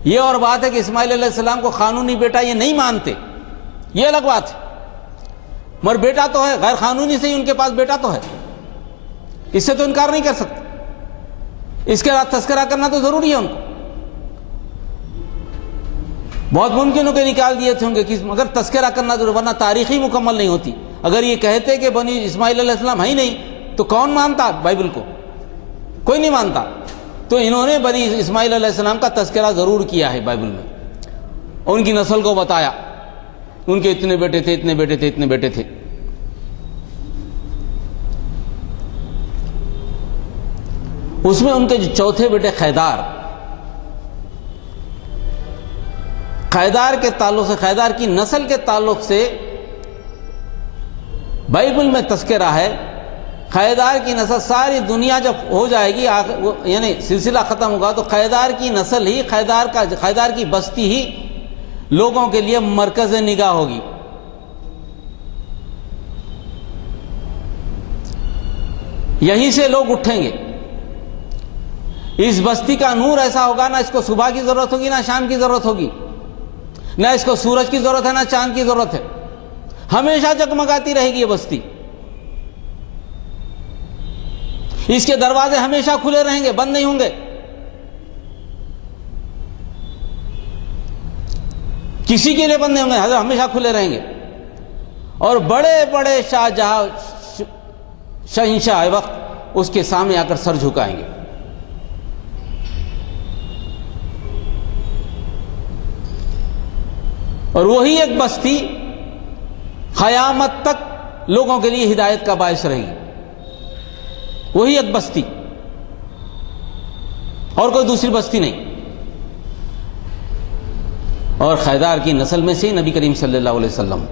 یہ اور بات ہے کہ اسماعیل علیہ السلام کو قانونی بیٹا یہ نہیں مانتے، یہ الگ بات ہے، مگر بیٹا تو ہے، غیر قانونی سے ہی ان کے پاس بیٹا تو ہے، اس سے تو انکار نہیں کر سکتے۔ اس کے بعد تذکرہ کرنا تو ضروری ہے ان کو۔ بہت ممکن ہو کہ نکال دیے تھے ہوں گے، مگر تذکرہ کرنا ضروری، ورنہ تاریخی مکمل نہیں ہوتی۔ اگر یہ کہتے کہ بنی اسماعیل علیہ السلام ہے ہی نہیں تو کون مانتا بائبل کو؟ کوئی نہیں مانتا۔ تو انہوں نے بنی اسماعیل علیہ السلام کا تذکرہ ضرور کیا ہے بائبل میں، ان کی نسل کو بتایا، ان کے اتنے بیٹے تھے، اتنے بیٹے تھے، اتنے بیٹے تھے۔ اس میں ان کے جو چوتھے بیٹے قیدار کے تعلق سے، قیدار کی نسل کے تعلق سے بائبل میں تذکرہ ہے۔ قیدار کی نسل ساری دنیا جب ہو جائے گی، یعنی سلسلہ ختم ہوگا، تو قیدار کی نسل ہی، قیدار کی بستی ہی لوگوں کے لیے مرکز نگاہ ہوگی۔ یہیں سے لوگ اٹھیں گے۔ اس بستی کا نور ایسا ہوگا، نہ اس کو صبح کی ضرورت ہوگی نہ شام کی ضرورت ہوگی، نہ اس کو سورج کی ضرورت ہے نہ چاند کی ضرورت ہے، ہمیشہ جگمگاتی رہے گی یہ بستی۔ اس کے دروازے ہمیشہ کھلے رہیں گے، بند نہیں ہوں گے۔ کسی کے لیے بند نہیں ہوں گے، حضرت ہمیشہ کھلے رہیں گے۔ اور بڑے بڑے شہنشاہ وقت اس کے سامنے آ کر سر جھکائیں گے۔ اور وہی ایک بستی قیامت تک لوگوں کے لیے ہدایت کا باعث رہے گی، وہی ایک بستی، اور کوئی دوسری بستی نہیں۔ اور قیدار کی نسل میں سے ہی نبی کریم صلی اللہ علیہ وسلم،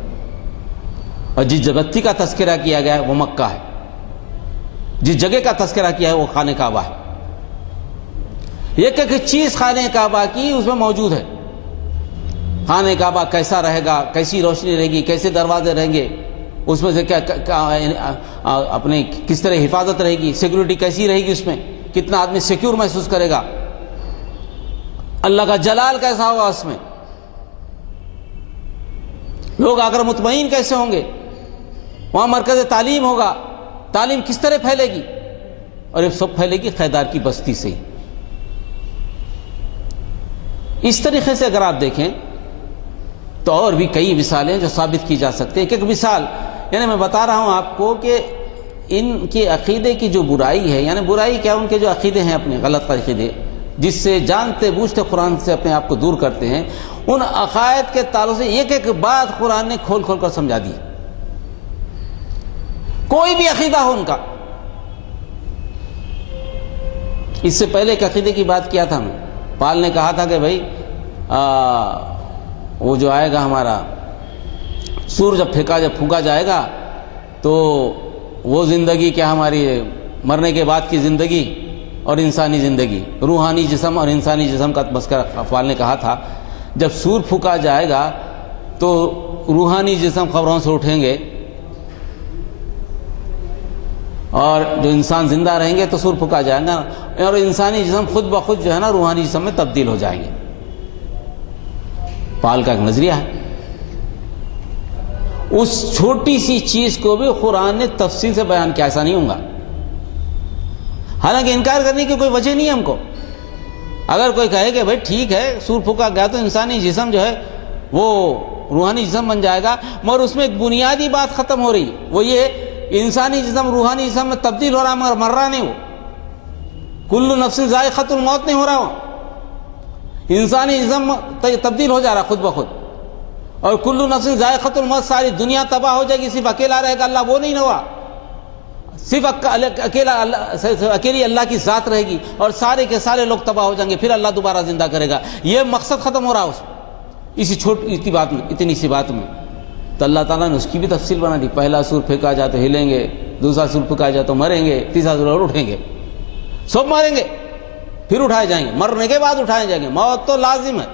اور جس بستی کا تذکرہ کیا گیا ہے وہ مکہ ہے، جس جگہ کا تذکرہ کیا ہے وہ خانہ کعبہ ہے۔ ایک ایک چیز خانہ کعبہ کی اس میں موجود ہے۔ خانہ کعبہ کیسا رہے گا، کیسی روشنی رہے گی، کیسے دروازے رہیں گے، اس میں سے اپنے کس طرح حفاظت رہے گی، سیکیورٹی کیسی رہے گی، اس میں کتنا آدمی سیکیور محسوس کرے گا، اللہ کا جلال کیسا ہوگا اس میں، لوگ آ کر مطمئن کیسے ہوں گے، وہاں مرکز تعلیم ہوگا، تعلیم کس طرح پھیلے گی، اور یہ سب پھیلے گی قیدار کی بستی سے ہی۔ اس طریقے سے اگر آپ دیکھیں تو اور بھی کئی مثالیں جو ثابت کی جا سکتے ہیں۔ ایک ایک مثال، یعنی میں بتا رہا ہوں آپ کو کہ ان کے عقیدے کی جو برائی ہے، یعنی برائی کیا، ان کے جو عقیدے ہیں اپنے غلط عقیدے، جس سے جانتے بوجھتے قرآن سے اپنے آپ کو دور کرتے ہیں، ان عقائد کے تعلق سے ایک ایک بات قرآن نے کھول کھول کر سمجھا دی۔ کوئی بھی عقیدہ ہو ان کا۔ اس سے پہلے ایک عقیدے کی بات کیا تھا ہم، پال نے کہا تھا کہ بھائی وہ جو آئے گا ہمارا سورج جب پھونکا جائے گا تو وہ زندگی کیا ہماری مرنے کے بعد کی زندگی اور انسانی زندگی، روحانی جسم اور انسانی جسم کا تذکرہ پال نے کہا تھا۔ جب سور پھونکا جائے گا تو روحانی جسم خبروں سے اٹھیں گے، اور جو انسان زندہ رہیں گے تو سور پھونکا جائے گا، اور انسانی جسم خود بخود جو ہے نا روحانی جسم میں تبدیل ہو جائیں گے۔ پال کا ایک نظریہ ہے۔ اس چھوٹی سی چیز کو بھی قرآن نے تفصیل سے بیان کیا، ایسا نہیں ہوگا، حالانکہ انکار کرنے کی کوئی وجہ نہیں ہے ہم کو۔ اگر کوئی کہے کہ بھائی ٹھیک ہے سور پھونکا گیا تو انسانی جسم جو ہے وہ روحانی جسم بن جائے گا، مگر اس میں ایک بنیادی بات ختم ہو رہی، وہ یہ انسانی جسم روحانی جسم میں تبدیل ہو رہا مگر مر رہا نہیں، وہ کل نفس ذائقۃ الموت نہیں ہو رہا، وہ انسانی جسم تبدیل ہو جا رہا خود بخود، اور کل نفس ذائقۃ الموت، ساری دنیا تباہ ہو جائے گی، صرف اکیلا رہے گا اللہ، وہ نہیں ہوا، صرف اکیلی اللہ کی ذات رہے گی، اور سارے کے سارے لوگ تباہ ہو جائیں گے، پھر اللہ دوبارہ زندہ کرے گا۔ یہ مقصد ختم ہو رہا اس اسی چھوٹی سی بات میں، اتنی سی بات میں۔ تو اللہ تعالیٰ نے اس کی بھی تفصیل بنا دی، پہلا سور پھینکا جائے تو ہلیں گے، دوسرا سور پھینکا جائے تو مریں گے، تیسرا سور اور اٹھیں گے، سب مریں گے پھر اٹھائے جائیں گے، مرنے کے بعد اٹھائے جائیں گے، موت تو لازم ہے۔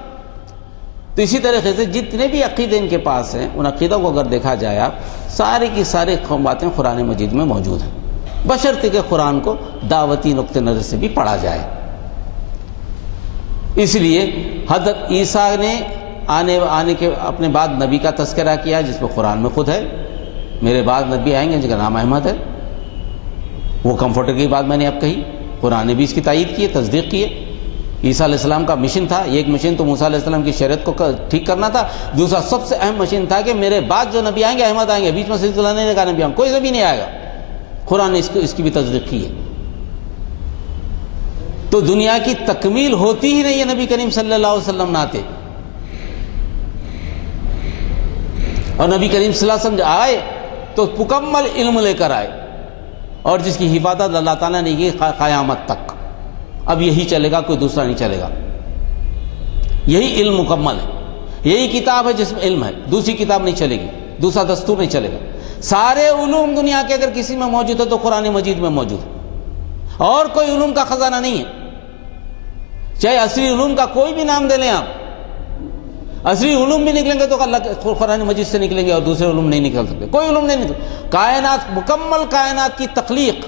تو اسی طریقے سے جتنے بھی عقیدے ان کے پاس ہیں، ان عقیدوں کو اگر دیکھا جائے آپ، ساری کی ساری باتیں قرآن مجید میں موجود ہیں، بشرطے کہ قرآن کو دعوتی نقطہ نظر سے بھی پڑھا جائے۔ اس لیے حضرت عیسیٰ نے آنے کے اپنے بعد نبی کا تذکرہ کیا، جس میں قرآن میں خود ہے، میرے بعد نبی آئیں گے جن کا نام احمد ہے۔ وہ کمفرٹر کی بات میں نے اب کہی، قرآن نے بھی اس کی تائید کی ہے، تصدیق کی ہے۔ عیسیٰ علیہ السلام کا مشن تھا، ایک مشن تو موسیٰ علیہ السلام کی شریعت کو ٹھیک کرنا تھا، دوسرا سب سے اہم مشن تھا کہ میرے بعد جو نبی آئیں گے احمد آئیں گے، بیچ میں سلسلہ نہیں لگا نبی، کوئی نبی نہیں آئے گا۔ قرآن نے اس کی بھی تصدیق کی ہے۔ تو دنیا کی تکمیل ہوتی ہی نہیں ہے نبی کریم صلی اللہ علیہ وسلم نہ آتے، اور نبی کریم صلی اللہ علیہ وسلم آئے تو مکمل علم لے کر آئے، اور جس کی حفاظت اللہ تعالیٰ نے کی قیامت تک۔ اب یہی چلے گا، کوئی دوسرا نہیں چلے گا، یہی علم مکمل ہے، یہی کتاب ہے جس میں علم ہے، دوسری کتاب نہیں چلے گی، دوسرا دستور نہیں چلے گا۔ سارے علوم دنیا کے اگر کسی میں موجود ہے تو قرآن مجید میں موجود ہے، اور کوئی علوم کا خزانہ نہیں ہے، چاہے اصلی علوم کا کوئی بھی نام دے لیں آپ، اصلی علوم بھی نکلیں گے تو اللہ قرآن مجید سے نکلیں گے، اور دوسرے علوم نہیں نکل سکتے، کوئی علوم نہیں نکل۔ کائنات، مکمل کائنات کی تخلیق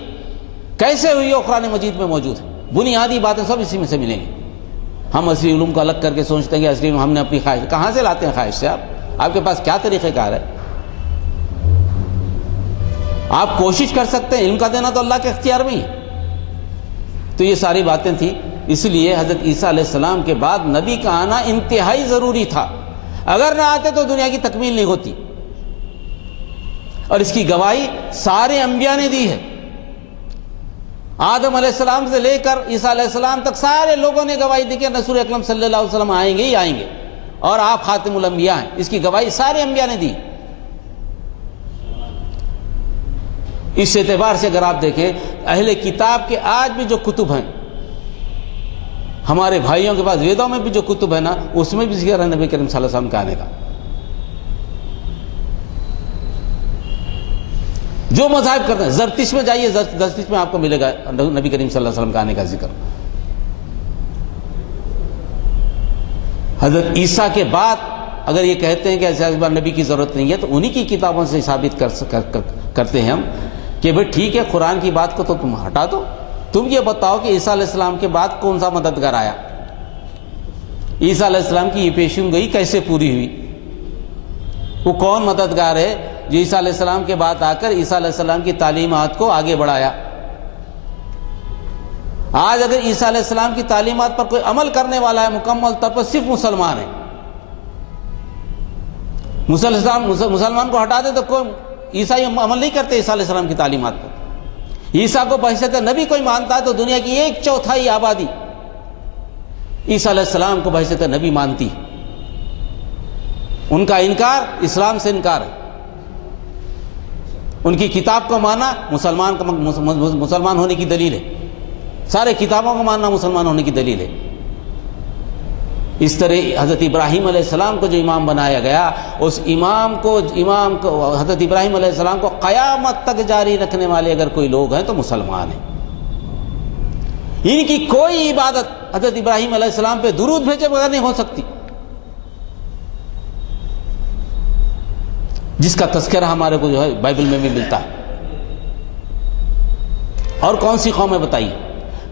کیسے ہوئی وہ قرآن مجید میں موجود ہے، بنیادی باتیں سب اسی میں سے ملیں گی۔ ہم اصلی علوم کو الگ کر کے سوچتے ہیں کہ اصلی علوم ہم نے اپنی خواہش، کہاں سے لاتے ہیں خواہش سے؟ آپ کے پاس کیا طریقہ کار ہے؟ آپ کوشش کر سکتے ہیں، علم کا دینا تو اللہ کے اختیار میں ہی ہے۔ تو یہ ساری باتیں تھیں، اس لیے حضرت عیسیٰ علیہ السلام کے بعد نبی کا آنا انتہائی ضروری تھا، اگر نہ آتے تو دنیا کی تکمیل نہیں ہوتی، اور اس کی گواہی سارے انبیاء نے دی ہے۔ آدم علیہ السلام سے لے کر عیسیٰ علیہ السلام تک سارے لوگوں نے گواہی دی کہ رسول اکرم صلی اللہ علیہ وسلم آئیں گے ہی آئیں گے، اور آپ خاتم الانبیاء ہیں، اس کی گواہی سارے انبیاء نے دی۔ اس اعتبار سے اگر آپ دیکھیں، اہل کتاب کے آج بھی جو کتب ہیں، ہمارے بھائیوں کے پاس ویدوں میں بھی جو کتب ہے نا، اس میں بھی ذکر ہے نبی کریم صلی اللہ علیہ وسلم کا آنے کا۔ جو مذاہب کرتے ہیں، زرتش میں جائیے، زرتش میں آپ کو ملے گا نبی کریم صلی اللہ علیہ وسلم کا آنے کا ذکر۔ حضرت عیسیٰ کے بعد اگر یہ کہتے ہیں کہ ایسے بار نبی کی ضرورت نہیں ہے، تو انہی کی کتابوں سے ثابت کرتے ہیں ہم کہ بھئی ٹھیک ہے، قرآن کی بات کو تو تم ہٹا دو، تم یہ بتاؤ کہ عیسیٰ علیہ السلام کے بعد کون سا مددگار آیا، عیسیٰ علیہ السلام کی یہ پیشن گوئی کیسے پوری ہوئی، وہ کون مددگار ہے جو عیسیٰ علیہ السلام کے بعد آ کر عیسیٰ علیہ السلام کی تعلیمات کو آگے بڑھایا۔ آج اگر عیسیٰ علیہ السلام کی تعلیمات پر کوئی عمل کرنے والا ہے مکمل طور پر، صرف مسلمان ہے۔ مسلمان کو ہٹا دے تو کوئی عیسائی عمل نہیں کرتے عیسیٰ علیہ السلام کی تعلیمات پر۔ عیسیٰ کو بحیثیت نبی کوئی مانتا ہے تو دنیا کی 1/4 آبادی عیسیٰ علیہ السلام کو بحیثیت نبی مانتی، ان کا انکار اسلام سے انکار ہے، ان کی کتاب کو ماننا مسلمان ہونے کی دلیل ہے، سارے کتابوں کو ماننا مسلمان ہونے کی دلیل ہے۔ اس طرح حضرت ابراہیم علیہ السلام کو جو امام بنایا گیا، اس امام کو حضرت ابراہیم علیہ السلام کو قیامت تک جاری رکھنے والے اگر کوئی لوگ ہیں تو مسلمان ہیں۔ ان کی کوئی عبادت حضرت ابراہیم علیہ السلام پہ درود بھیجے بغیر نہیں ہو سکتی۔ جس کا تذکرہ ہمارے کو جو ہے بائبل میں بھی ملتا ہے. اور کون سی قوم ہے بتائیے؟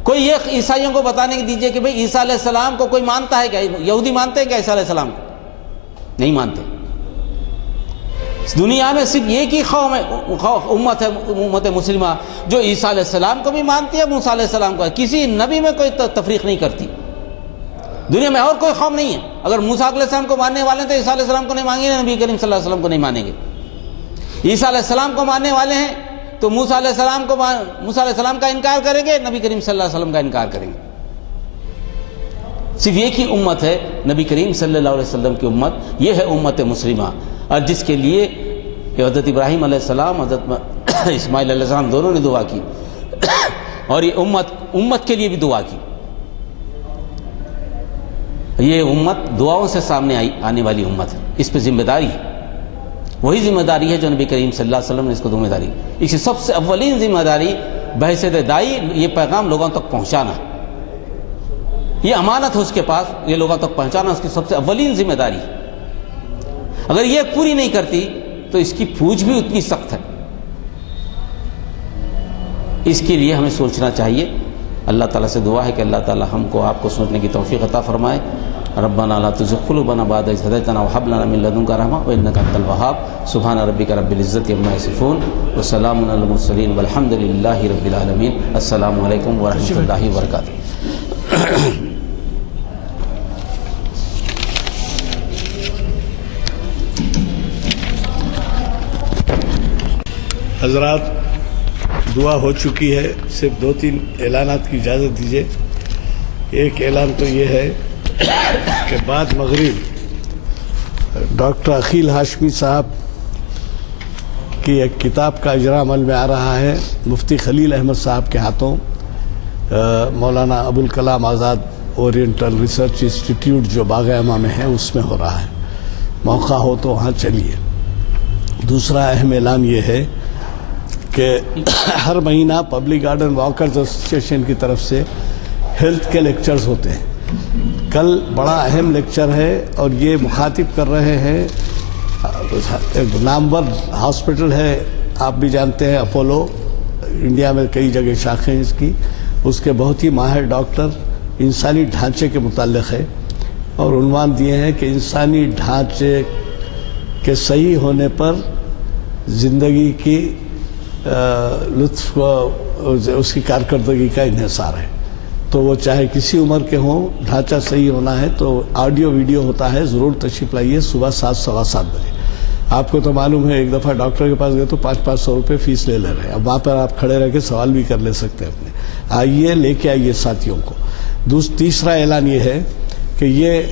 کوئی یہ عیسائیوں کو بتانے کی دیجئے کہ بھئی عیسیٰ علیہ السلام کو کوئی مانتا ہے کیا؟ یہودی مانتے ہیں کیا عیسیٰ علیہ السلام کو؟ نہیں مانتے. اس دنیا میں صرف ایک ہی قوم ہے، امت مسلمہ، جو عیسیٰ علیہ السلام کو بھی مانتی ہے، موسیٰ علیہ السلام کو. کسی نبی میں کوئی تفریق نہیں کرتی. دنیا میں اور کوئی قوم نہیں ہے. اگر موسیٰ علیہ السلام کو ماننے والے ہیں تو عیسیٰ علیہ السلام کو نہیں مانیں گے، نبی کریم صلی اللہ علیہ وسلم کو نہیں مانیں گے. عیسیٰ علیہ السلام کو ماننے والے ہیں تو موسیٰ علیہ السلام کا انکار کریں گے، نبی کریم صلی اللہ علیہ وسلم کا انکار کریں گے. صرف ایک ہی امت ہے، نبی کریم صلی اللہ علیہ وسلم کی امت. یہ ہے امت مسلمہ، اور جس کے لیے حضرت ابراہیم علیہ السلام، حضرت اسماعیل علیہ السلام دونوں نے دعا کی، اور یہ امت کے لیے بھی دعا کی. یہ امت دعاؤں سے سامنے آنے والی امت ہے. اس پہ ذمہ داری ہے، وہی ذمہ داری ہے جو نبی کریم صلی اللہ علیہ وسلم نے اس کو ذمہ داری. اس کی سب سے اولین ذمہ داری بحیثیت داعی یہ پیغام لوگوں تک پہنچانا. یہ امانت ہے اس کے پاس، یہ لوگوں تک پہنچانا اس کی سب سے اولین ذمہ داری. اگر یہ پوری نہیں کرتی تو اس کی پوچھ بھی اتنی سخت ہے. اس کے لیے ہمیں سوچنا چاہیے. اللہ تعالیٰ سے دعا ہے کہ اللہ تعالیٰ ہم کو آپ کو سوچنے کی توفیق عطا فرمائے. ربنا لا تزغ قلوبنا بعد إذ هديتنا وهب لنا من لدنك رحمة وإنك أنت الوهاب. سبحان ربك رب العزة عما يصفون وسلام على المرسلين والحمد لله رب العالمين. السلام علیکم ورحمۃ اللہ وبرکاتہ. حضرات، دعا ہو چکی ہے، صرف 2-3 اعلانات کی اجازت دیجیے. ایک اعلان تو یہ ہے کہ بعد مغرب ڈاکٹر عقیل ہاشمی صاحب کی ایک کتاب کا اجرا عمل میں آ رہا ہے، مفتی خلیل احمد صاحب کے ہاتھوں. Maulana Abul Kalam Azad oriental research institute جو باغ اما میں ہے اس میں ہو رہا ہے. موقع ہو تو وہاں چلیے. دوسرا اہم اعلان یہ ہے کہ ہر مہینہ پبلک گارڈن واکرز ایسوسیشن کی طرف سے ہیلتھ کے لیکچرز ہوتے ہیں. کل بڑا اہم لیکچر ہے اور یہ مخاطب کر رہے ہیں ایک نامور ہاسپٹل ہے، آپ بھی جانتے ہیں، اپولو. انڈیا میں کئی جگہ شاخیں اس کی. اس کے بہت ہی ماہر ڈاکٹر انسانی ڈھانچے کے متعلق ہے، اور عنوان دیے ہیں کہ انسانی ڈھانچے کے صحیح ہونے پر زندگی کی لطف اس کی کارکردگی کا انحصار ہے. تو وہ چاہے کسی عمر کے ہوں، ڈھانچہ صحیح ہونا ہے تو آڈیو ویڈیو ہوتا ہے. ضرور تشریف لائیے. صبح 7 سوا 7 بجے. آپ کو تو معلوم ہے ایک دفعہ ڈاکٹر کے پاس گئے تو 500 روپے فیس لے رہے ہیں. اب وہاں پر آپ کھڑے رہ کے سوال بھی کر لے سکتے ہیں اپنے. آئیے، لے کے آئیے ساتھیوں کو. تیسرا اعلان یہ ہے کہ یہ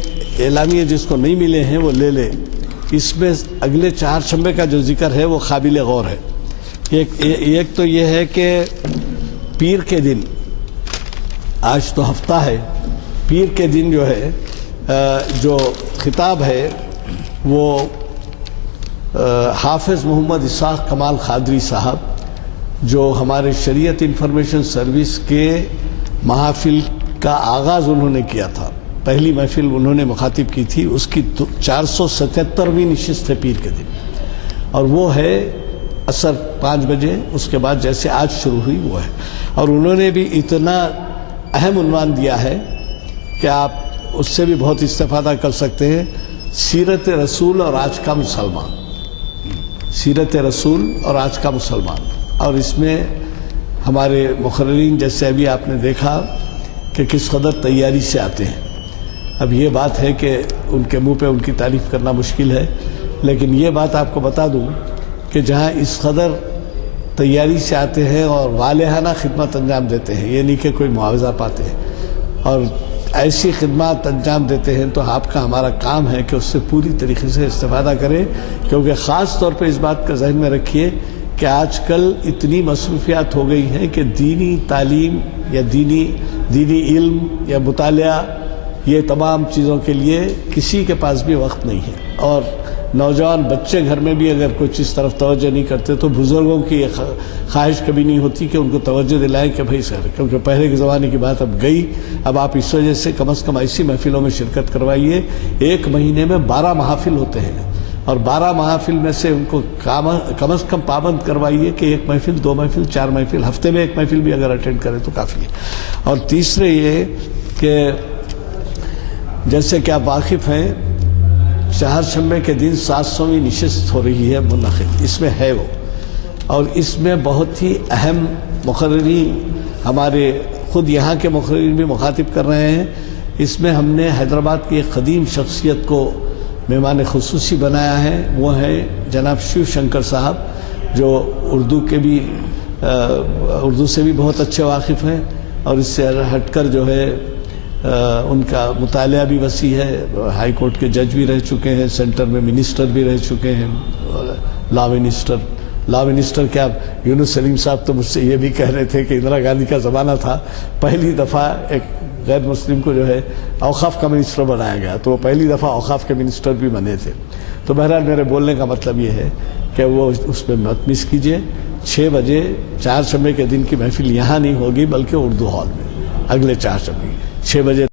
اعلامیے جس کو نہیں ملے ہیں وہ لے لے. اس میں اگلے 4 شنبے کا جو ذکر ہے وہ قابل غور ہے. ایک تو یہ ہے کہ پیر کے دن، آج تو ہفتہ ہے، پیر کے دن جو ہے جو خطاب ہے وہ حافظ محمد اسحاق کمال قادری صاحب، جو ہمارے شریعت انفارمیشن سروس کے محافل کا آغاز انہوں نے کیا تھا. پہلی محفل انہوں نے مخاطب کی تھی، اس کی 477ویں نشست ہے پیر کے دن، اور وہ ہے عصر 5 بجے. اس کے بعد جیسے آج شروع ہوئی وہ ہے. اور انہوں نے بھی اتنا اہم عنوان دیا ہے کہ آپ اس سے بھی بہت استفادہ کر سکتے ہیں. سیرت رسول اور آج کا مسلمان. سیرت رسول اور آج کا مسلمان. اور اس میں ہمارے مقررین جیسے ابھی آپ نے دیکھا کہ کس قدر تیاری سے آتے ہیں. اب یہ بات ہے کہ ان کے منہ پہ ان کی تعریف کرنا مشکل ہے، لیکن یہ بات آپ کو بتا دوں کہ جہاں اس قدر تیاری سے آتے ہیں اور والہانہ خدمت انجام دیتے ہیں، یہ نہیں کہ کوئی معاوضہ پاتے ہیں، اور ایسی خدمات انجام دیتے ہیں، تو آپ کا ہمارا کام ہے کہ اس سے پوری طریقے سے استفادہ کریں. کیونکہ خاص طور پہ اس بات کا ذہن میں رکھیے کہ آج کل اتنی مصروفیات ہو گئی ہیں کہ دینی تعلیم یا دینی علم یا مطالعہ، یہ تمام چیزوں کے لیے کسی کے پاس بھی وقت نہیں ہے. اور نوجوان بچے گھر میں بھی اگر کچھ اس طرف توجہ نہیں کرتے تو بزرگوں کی یہ خواہش کبھی نہیں ہوتی کہ ان کو توجہ دلائیں کہ بھائی سر، کیونکہ پہلے کے زمانے کی بات اب گئی. اب آپ اس وجہ سے کم از کم ایسی محفلوں میں شرکت کروائیے. ایک مہینے میں 12 محافل ہوتے ہیں، اور 12 محافل میں سے ان کو کم از کم پابند کروائیے کہ 1 محفل 2 محفل 4 محفل، ہفتے میں 1 محفل بھی اگر اٹینڈ کرے تو کافی ہے۔ اور تیسرے یہ کہ جیسے کہ آپ واقف ہیں، چہارشنبے کے دن 700ویں نشست ہو رہی ہے منعقد، اس میں ہے وہ، اور اس میں بہت ہی اہم مقررین ہمارے خود یہاں کے مقررین بھی مخاطب کر رہے ہیں۔ اس میں ہم نے حیدرآباد کی ایک قدیم شخصیت کو مہمان خصوصی بنایا ہے، وہ ہے جناب شیو شنکر صاحب، جو اردو سے بھی بہت اچھے واقف ہیں، اور اس سے ہٹ کر جو ہے ان کا مطالعہ بھی وسیع ہے، ہائی کورٹ کے جج بھی رہ چکے ہیں، سینٹر میں منسٹر بھی رہ چکے ہیں، لا منسٹر کیا، یونس سلیم صاحب تو مجھ سے یہ بھی کہہ رہے تھے کہ اندرا گاندھی کا زمانہ تھا، پہلی دفعہ ایک غیر مسلم کو جو ہے اوقاف کا منسٹر بنایا گیا، تو وہ پہلی دفعہ اوقاف کے منسٹر بھی بنے تھے۔ تو بہرحال میرے بولنے کا مطلب یہ ہے کہ وہ اس میں مت مس کیجئے، 6 بجے چہارشنبے کے دن کی محفل یہاں نہیں ہوگی بلکہ اردو ہال میں، اگلے چہارشنبے 6 بجے